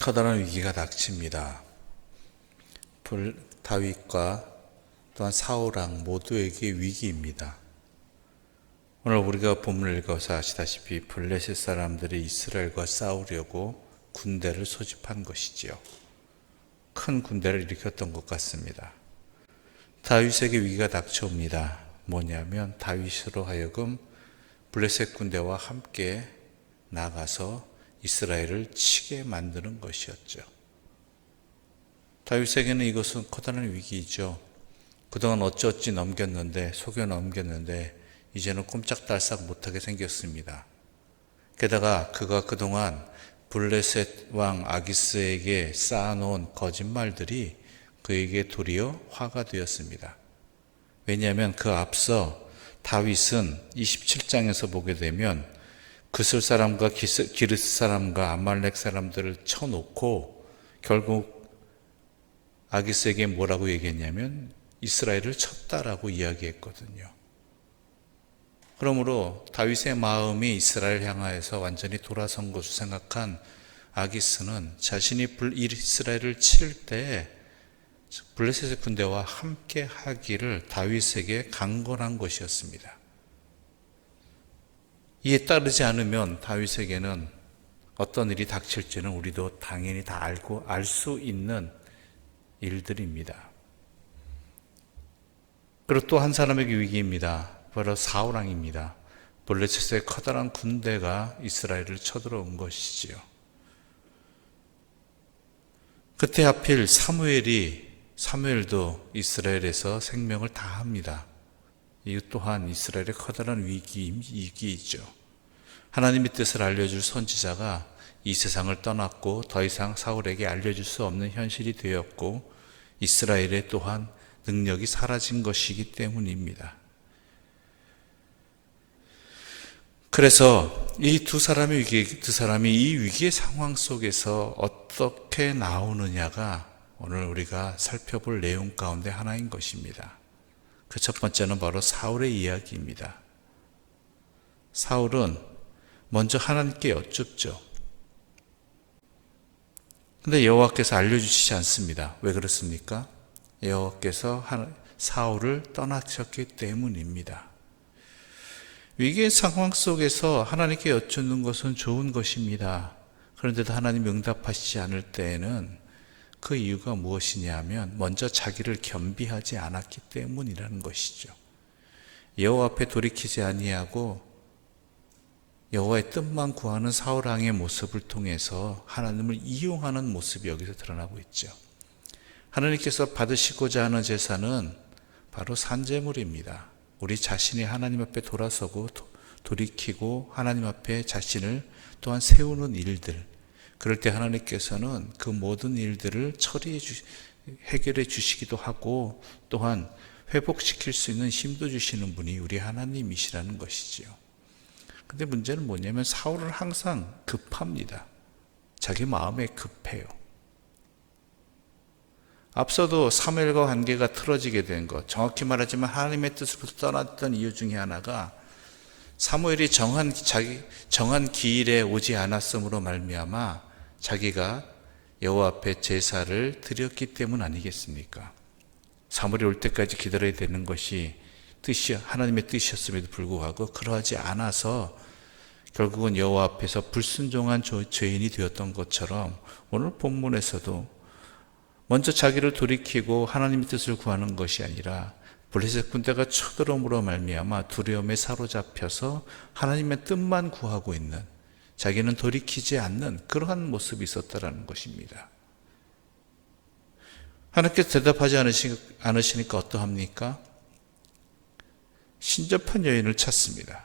커다란 위기가 닥칩니다. 다윗과 또한 사울 왕 모두에게 위기입니다. 오늘 우리가 본문을 읽어서 아시다시피 블레셋 사람들이 이스라엘과 싸우려고 군대를 소집한 것이지요. 큰 군대를 일으켰던 것 같습니다. 다윗에게 위기가 닥쳐옵니다. 뭐냐면 다윗으로 하여금 블레셋 군대와 함께 나가서 이스라엘을 치게 만드는 것이었죠. 다윗에게는 이것은 커다란 위기이죠. 그동안 어찌어찌 속여 넘겼는데 이제는 꼼짝달싹 못하게 생겼습니다. 게다가 그가 그동안 블레셋 왕 아기스에게 쌓아놓은 거짓말들이 그에게 도리어 화가 되었습니다. 왜냐하면 그 앞서 다윗은 27장에서 보게 되면 그슬 사람과 기르스 사람과 아말렉 사람들을 쳐놓고 결국 아기스에게 뭐라고 얘기했냐면 이스라엘을 쳤다라고 이야기했거든요. 그러므로 다윗의 마음이 이스라엘 향하여서 완전히 돌아선 것을 생각한 아기스는 자신이 이스라엘을 칠 때 블레셋의 군대와 함께 하기를 다윗에게 강권한 것이었습니다. 이에 따르지 않으면 다윗에게는 어떤 일이 닥칠지는 우리도 당연히 다 알 수 있는 일들입니다. 그리고 또 한 사람에게 위기입니다. 바로 사울 왕입니다. 블레셋의 커다란 군대가 이스라엘을 쳐들어온 것이지요. 그때 하필 사무엘도 이스라엘에서 생명을 다합니다. 이 또한 이스라엘의 커다란 위기이죠. 하나님의 뜻을 알려줄 선지자가 이 세상을 떠났고 더 이상 사울에게 알려줄 수 없는 현실이 되었고 이스라엘의 또한 능력이 사라진 것이기 때문입니다. 그래서 이 두 사람이 이 위기의 상황 속에서 어떻게 나오느냐가 오늘 우리가 살펴볼 내용 가운데 하나인 것입니다. 그 첫 번째는 바로 사울의 이야기입니다. 사울은 먼저 하나님께 여쭙죠. 근데 여호와께서 알려주시지 않습니다. 왜 그렇습니까? 여호와께서 사울을 떠나셨기 때문입니다. 위기의 상황 속에서 하나님께 여쭙는 것은 좋은 것입니다. 그런데도 하나님 응답하시지 않을 때에는 그 이유가 무엇이냐 하면 먼저 자기를 겸비하지 않았기 때문이라는 것이죠. 여호와 앞에 돌이키지 아니하고 여호와의 뜻만 구하는 사울 왕의 모습을 통해서 하나님을 이용하는 모습이 여기서 드러나고 있죠. 하나님께서 받으시고자 하는 제사는 바로 산제물입니다. 우리 자신이 하나님 앞에 돌아서고 돌이키고 하나님 앞에 자신을 또한 세우는 일들, 그럴 때 하나님께서는 그 모든 일들을 해결해 주시기도 하고 또한 회복시킬 수 있는 힘도 주시는 분이 우리 하나님이시라는 것이지요. 근데 문제는 뭐냐면 사울은 항상 급합니다. 자기 마음에 급해요. 앞서도 사무엘과 관계가 틀어지게 된 것, 정확히 말하자면 하나님의 뜻으로부터 떠났던 이유 중에 하나가 사무엘이 정한 기일에 오지 않았으므로 말미암아 자기가 여호와 앞에 제사를 드렸기 때문 아니겠습니까? 사무엘이 올 때까지 기다려야 되는 것이 하나님의 뜻이었음에도 불구하고 그러하지 않아서 결국은 여호와 앞에서 불순종한 죄인이 되었던 것처럼 오늘 본문에서도 먼저 자기를 돌이키고 하나님의 뜻을 구하는 것이 아니라 블레셋 군대가 쳐들어옴으로 말미암아 두려움에 사로잡혀서 하나님의 뜻만 구하고 있는, 자기는 돌이키지 않는 그러한 모습이 있었다라는 것입니다. 하나님께서 대답하지 않으시니까 어떠합니까? 신접한 여인을 찾습니다.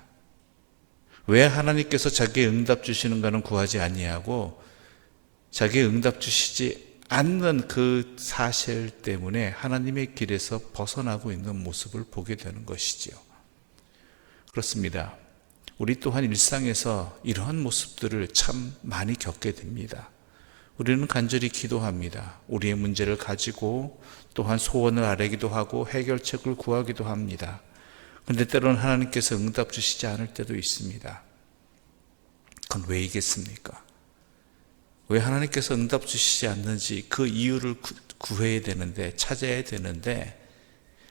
왜 하나님께서 자기의 응답 주시는가는 구하지 아니하고 자기의 응답 주시지 않는 그 사실 때문에 하나님의 길에서 벗어나고 있는 모습을 보게 되는 것이지요. 그렇습니다. 우리 또한 일상에서 이러한 모습들을 참 많이 겪게 됩니다. 우리는 간절히 기도합니다. 우리의 문제를 가지고 또한 소원을 아뢰기도 하고 해결책을 구하기도 합니다. 그런데 때로는 하나님께서 응답 주시지 않을 때도 있습니다. 그건 왜이겠습니까? 왜 하나님께서 응답 주시지 않는지 그 이유를 구해야 되는데, 찾아야 되는데,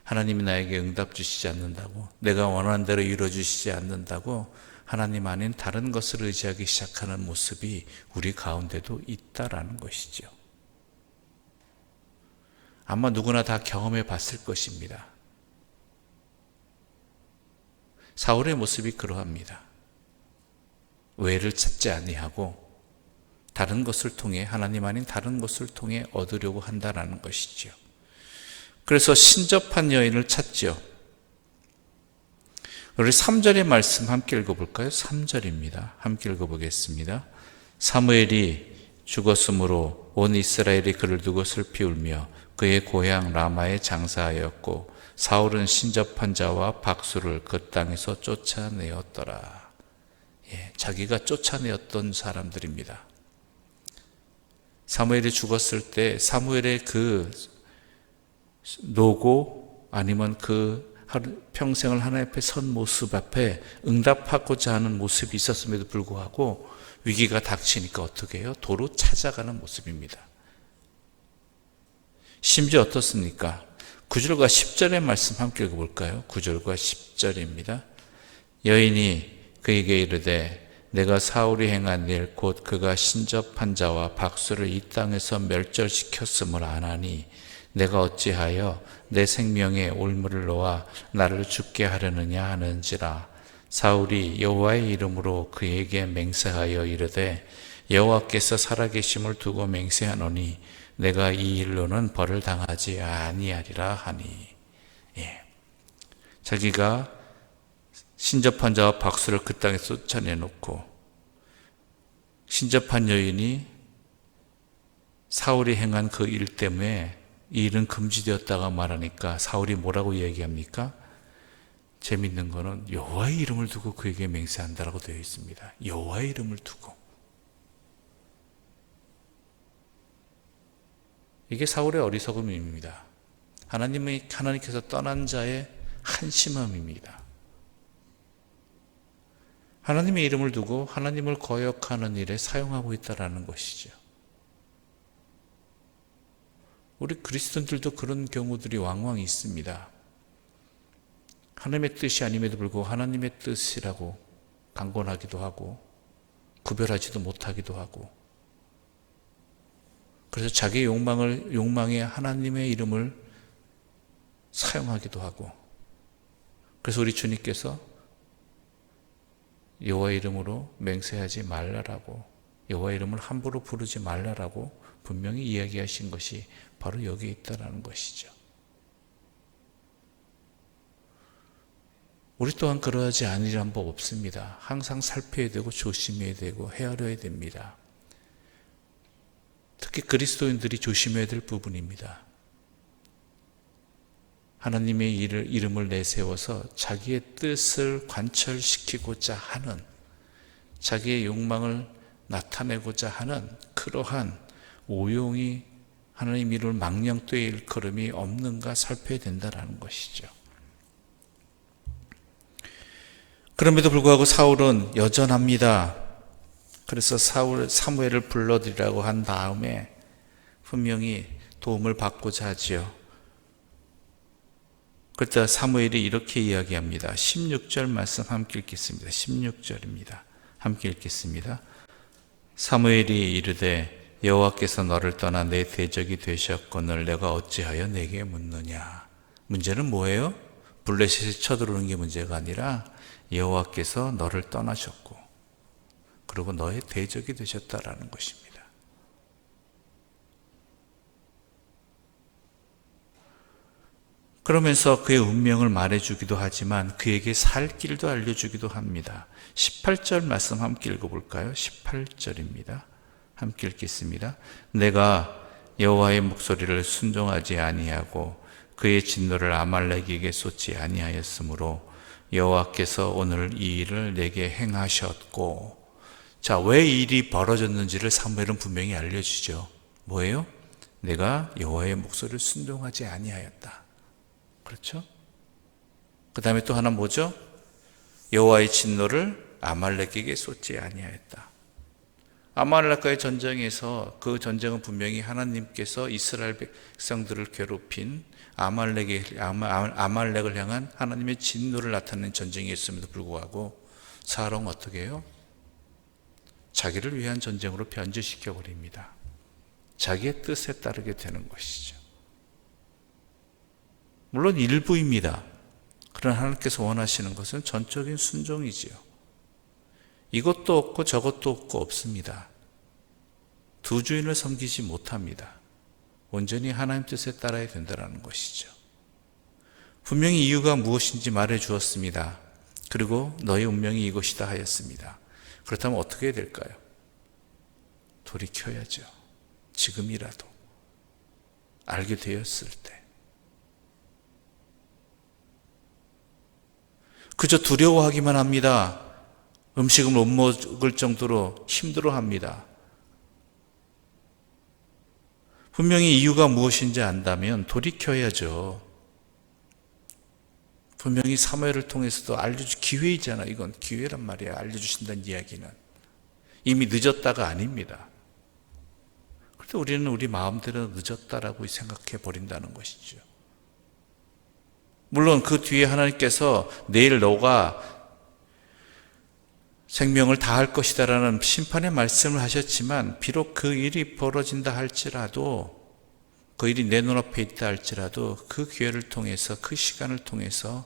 하나님이 나에게 응답 주시지 않는다고, 내가 원하는 대로 이루어 주시지 않는다고 하나님 아닌 다른 것을 의지하기 시작하는 모습이 우리 가운데도 있다라는 것이죠. 아마 누구나 다 경험해 봤을 것입니다. 사울의 모습이 그러합니다. 외를 찾지 아니하고 다른 것을 통해, 하나님 아닌 다른 것을 통해 얻으려고 한다라는 것이죠. 그래서 신접한 여인을 찾죠. 우리 3절의 말씀 함께 읽어볼까요? 3절입니다. 함께 읽어보겠습니다. 사무엘이 죽었으므로 온 이스라엘이 그를 두고 슬피 울며 그의 고향 라마에 장사하였고 사울은 신접한 자와 박수를 그 땅에서 쫓아내었더라. 자기가 쫓아내었던 사람들입니다. 사무엘이 죽었을 때 사무엘의 그 노고, 아니면 그 평생을 하나님 앞에 선 모습 앞에 응답하고자 하는 모습이 있었음에도 불구하고 위기가 닥치니까 어떻게 해요? 도로 찾아가는 모습입니다. 심지어 어떻습니까? 9절과 10절의 말씀 함께 읽어볼까요? 9절과 10절입니다. 여인이 그에게 이르되 내가 사울이 행한 일 곧 그가 신접한 자와 박수를 이 땅에서 멸절시켰음을 아나니 내가 어찌하여 내 생명에 올무를 놓아 나를 죽게 하려느냐 하는지라. 사울이 여호와의 이름으로 그에게 맹세하여 이르되 여호와께서 살아계심을 두고 맹세하노니 내가 이 일로는 벌을 당하지 아니하리라 하니. 자기가 신접한 자와 박수를 그 땅에 쫓아내놓고 신접한 여인이 사울이 행한 그 일 때문에 이 일은 금지되었다가 말하니까 사울이 뭐라고 얘기합니까? 재밌는 거는 여호와의 이름을 두고 그에게 맹세한다라고 되어 있습니다. 여호와의 이름을 두고. 이게 사울의 어리석음입니다. 하나님께서 떠난 자의 한심함입니다. 하나님의 이름을 두고 하나님을 거역하는 일에 사용하고 있다는 것이죠. 우리 그리스도인들도 그런 경우들이 왕왕 있습니다. 하나님의 뜻이 아님에도 불구하고 하나님의 뜻이라고 강권하기도 하고 구별하지도 못하기도 하고, 그래서 자기의 욕망에 하나님의 이름을 사용하기도 하고, 그래서 우리 주님께서 여호와의 이름으로 맹세하지 말라라고, 여호와의 이름을 함부로 부르지 말라라고 분명히 이야기하신 것이 바로 여기에 있다는 것이죠. 우리 또한 그러하지 않으리란 법 없습니다. 항상 살펴야 되고 조심해야 되고 헤아려야 됩니다. 특히 그리스도인들이 조심해야 될 부분입니다. 하나님의 이름을 내세워서 자기의 뜻을 관철시키고자 하는, 자기의 욕망을 나타내고자 하는 그러한 오용이 하나님 이름을 망령되이 일컬음이 없는가 살펴야 된다는 것이죠. 그럼에도 불구하고 사울은 여전합니다. 그래서 사무엘을 불러들이라고 한 다음에 분명히 도움을 받고자 하지요. 그때 사무엘이 이렇게 이야기합니다. 16절 말씀 함께 읽겠습니다. 16절입니다. 함께 읽겠습니다. 사무엘이 이르되 여호와께서 너를 떠나 내 대적이 되셨거늘 내가 어찌하여 내게 묻느냐. 문제는 뭐예요? 블레셋이 쳐들어오는 게 문제가 아니라 여호와께서 너를 떠나셨고 그리고 너의 대적이 되셨다라는 것입니다. 그러면서 그의 운명을 말해주기도 하지만 그에게 살 길도 알려주기도 합니다. 18절 말씀 함께 읽어볼까요? 18절입니다. 함께 읽겠습니다. 내가 여호와의 목소리를 순종하지 아니하고 그의 진노를 아말렉에게 쏟지 아니하였으므로 여호와께서 오늘 이 일을 내게 행하셨고. 자, 왜 이 일이 벌어졌는지를 사무엘은 분명히 알려주죠. 뭐예요? 내가 여호와의 목소리를 순종하지 아니하였다. 그렇죠? 그 다음에 또 하나 뭐죠? 여호와의 진노를 아말렉에게 쏟지 아니하였다. 아말렉과의 전쟁에서 그 전쟁은 분명히 하나님께서 이스라엘 백성들을 괴롭힌 아말렉을 향한 하나님의 진노를 나타내는 전쟁이었음에도 불구하고 사울은 어떻게 해요? 자기를 위한 전쟁으로 변질시켜 버립니다. 자기의 뜻에 따르게 되는 것이죠. 물론 일부입니다. 그러나 하나님께서 원하시는 것은 전적인 순종이지요. 이것도 없고 저것도 없고 없습니다. 두 주인을 섬기지 못합니다. 온전히 하나님 뜻에 따라야 된다는 것이죠. 분명히 이유가 무엇인지 말해 주었습니다. 그리고 너의 운명이 이것이다 하였습니다. 그렇다면 어떻게 해야 될까요? 돌이켜야죠. 지금이라도 알게 되었을 때. 그저 두려워하기만 합니다. 음식을 못 먹을 정도로 힘들어합니다. 분명히 이유가 무엇인지 안다면 돌이켜야죠. 분명히 사무엘을 통해서도 알려줄 기회이잖아. 이건 기회란 말이야. 알려주신다는 이야기는. 이미 늦었다가 아닙니다. 그런데 우리는 우리 마음대로 늦었다라고 생각해 버린다는 것이죠. 물론 그 뒤에 하나님께서 내일 너가 생명을 다할 것이다라는 심판의 말씀을 하셨지만 비록 그 일이 벌어진다 할지라도 그 일이 내 눈앞에 있다 할지라도 그 기회를 통해서 그 시간을 통해서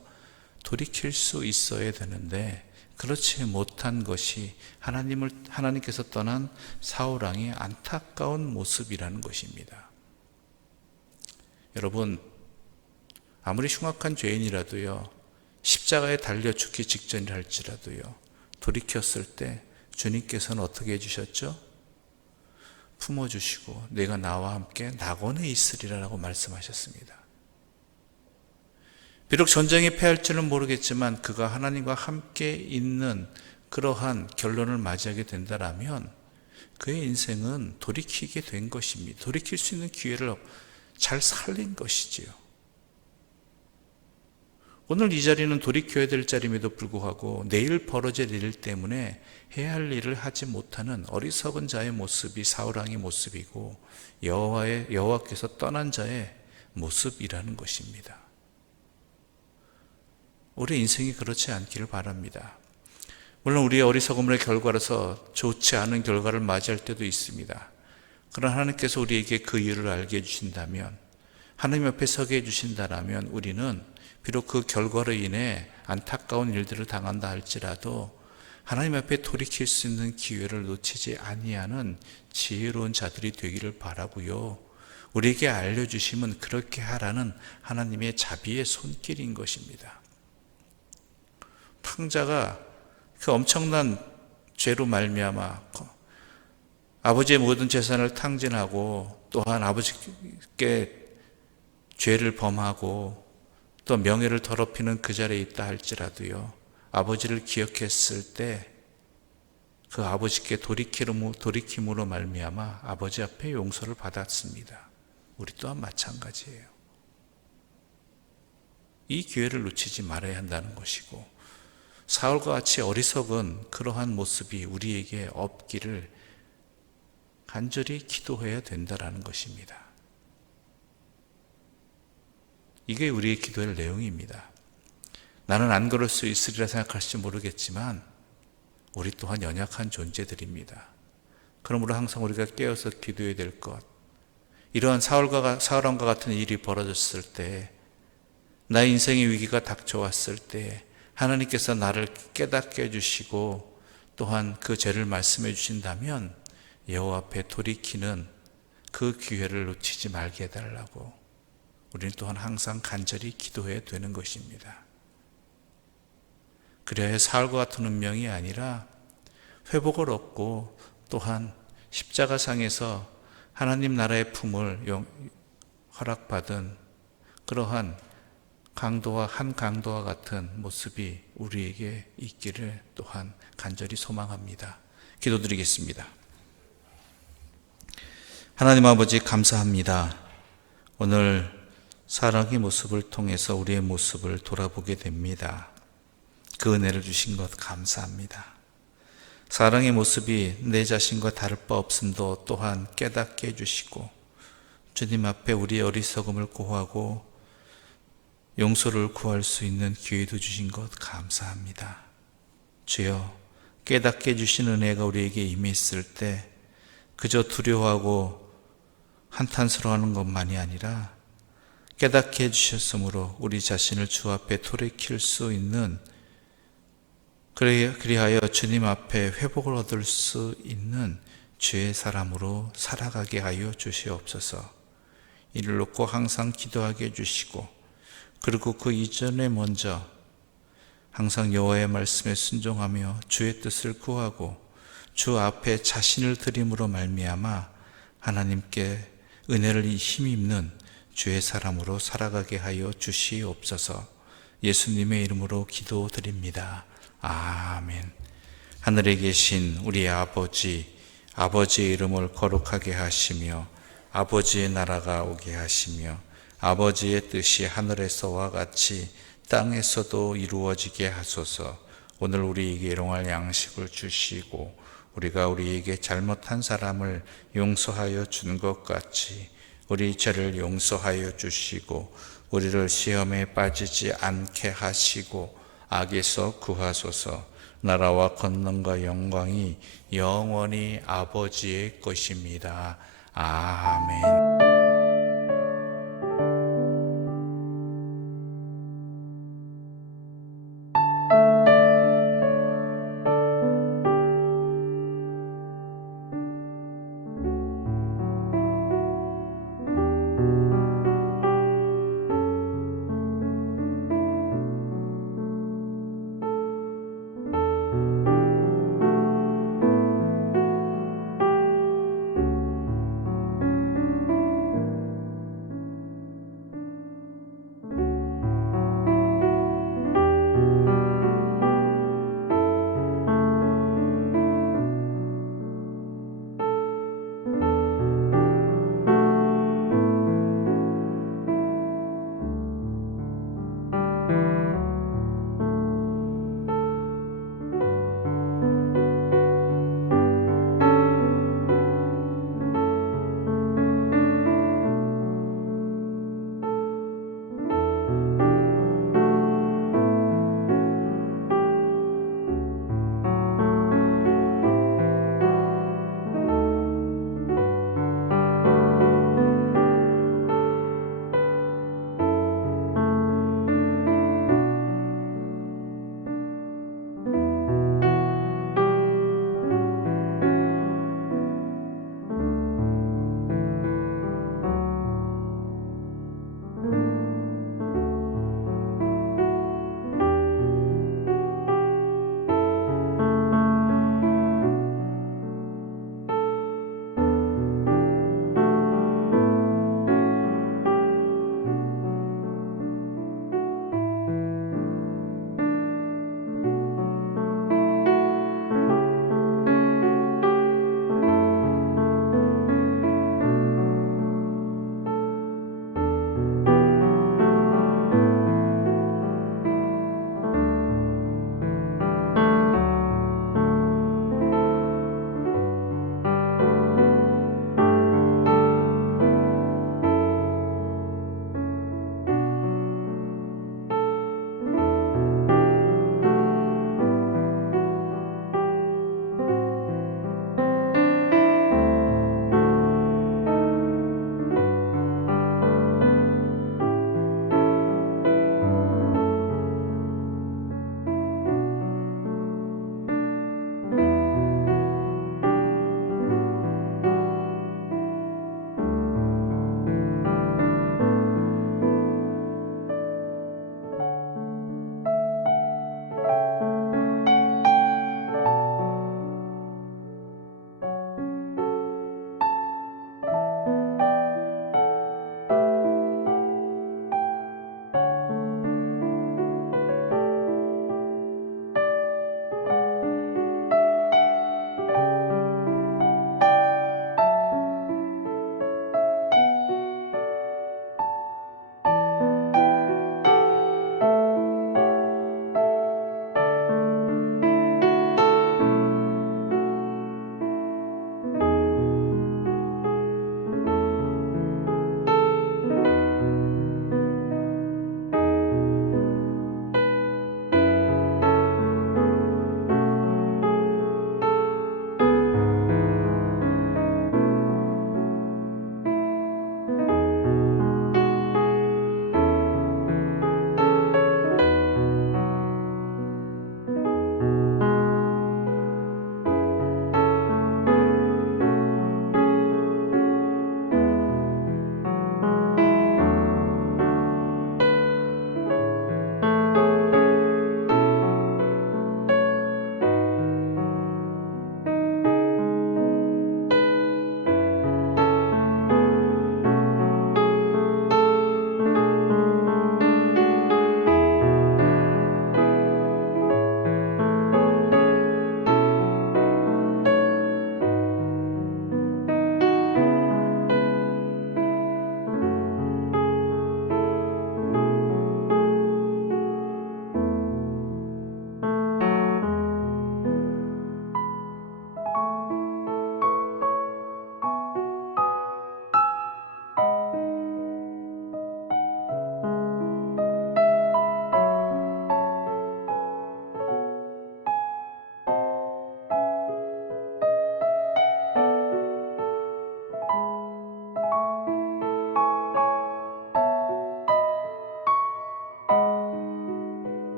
돌이킬 수 있어야 되는데 그렇지 못한 것이 하나님께서 떠난 사울 왕의 안타까운 모습이라는 것입니다. 여러분, 아무리 흉악한 죄인이라도요, 십자가에 달려 죽기 직전이라 할지라도요, 돌이켰을 때 주님께서는 어떻게 해주셨죠? 품어주시고 내가 나와 함께 낙원에 있으리라고 말씀하셨습니다. 비록 전쟁에 패할지는 모르겠지만 그가 하나님과 함께 있는 그러한 결론을 맞이하게 된다면 그의 인생은 돌이키게 된 것입니다. 돌이킬 수 있는 기회를 잘 살린 것이지요. 오늘 이 자리는 돌이켜야 될 자리임에도 불구하고 내일 벌어질 일 때문에 해야 할 일을 하지 못하는 어리석은 자의 모습이 사울왕의 모습이고 여호와께서 떠난 자의 모습이라는 것입니다. 우리 인생이 그렇지 않기를 바랍니다. 물론 우리의 어리석음의 결과로서 좋지 않은 결과를 맞이할 때도 있습니다. 그러나 하나님께서 우리에게 그 이유를 알게 해주신다면, 하나님 옆에 서게 해주신다면 우리는 비록 그 결과로 인해 안타까운 일들을 당한다 할지라도 하나님 앞에 돌이킬 수 있는 기회를 놓치지 아니하는 지혜로운 자들이 되기를 바라고요. 우리에게 알려주심은 그렇게 하라는 하나님의 자비의 손길인 것입니다. 탕자가 그 엄청난 죄로 말미암아 아버지의 모든 재산을 탕진하고 또한 아버지께 죄를 범하고 또 명예를 더럽히는 그 자리에 있다 할지라도요, 아버지를 기억했을 때 그 아버지께 돌이킴으로 말미암아 아버지 앞에 용서를 받았습니다. 우리 또한 마찬가지예요. 이 기회를 놓치지 말아야 한다는 것이고, 사울과 같이 어리석은 그러한 모습이 우리에게 없기를 간절히 기도해야 된다는 것입니다. 이게 우리의 기도의 내용입니다. 나는 안 그럴 수 있으리라 생각할지 모르겠지만 우리 또한 연약한 존재들입니다. 그러므로 항상 우리가 깨어서 기도해야 될 것, 이러한 사울왕과 같은 일이 벌어졌을 때, 나의 인생의 위기가 닥쳐왔을 때 하나님께서 나를 깨닫게 해주시고 또한 그 죄를 말씀해 주신다면 여호와 앞에 돌이키는 그 기회를 놓치지 말게 해달라고 우리는 또한 항상 간절히 기도해야 되는 것입니다. 그래야 사울과 같은 운명이 아니라 회복을 얻고 또한 십자가상에서 하나님 나라의 품을 허락받은 그러한 한 강도와 같은 모습이 우리에게 있기를 또한 간절히 소망합니다. 기도드리겠습니다. 하나님 아버지, 감사합니다. 오늘 사랑의 모습을 통해서 우리의 모습을 돌아보게 됩니다. 그 은혜를 주신 것 감사합니다. 사랑의 모습이 내 자신과 다를 바 없음도 또한 깨닫게 해주시고, 주님 앞에 우리의 어리석음을 고하고 용서를 구할 수 있는 기회도 주신 것 감사합니다. 주여, 깨닫게 해주신 은혜가 우리에게 임했을 때 그저 두려워하고 한탄스러워하는 것만이 아니라 깨닫게 해주셨으므로 우리 자신을 주 앞에 돌이킬 수 있는, 그리하여 주님 앞에 회복을 얻을 수 있는 주의 사람으로 살아가게 하여 주시옵소서. 이를 놓고 항상 기도하게 해주시고, 그리고 그 이전에 먼저 항상 여호와의 말씀에 순종하며 주의 뜻을 구하고 주 앞에 자신을 드림으로 말미암아 하나님께 은혜를 힘입는 주의 사람으로 살아가게 하여 주시옵소서. 예수님의 이름으로 기도드립니다. 아멘. 하늘에 계신 우리 아버지의 이름을 거룩하게 하시며 아버지의 나라가 오게 하시며 아버지의 뜻이 하늘에서와 같이 땅에서도 이루어지게 하소서. 오늘 우리에게 일용할 양식을 주시고 우리가 우리에게 잘못한 사람을 용서하여 준 것 같이 우리 죄를 용서하여 주시고 우리를 시험에 빠지지 않게 하시고 악에서 구하소서. 나라와 권능과 영광이 영원히 아버지의 것입니다. 아멘.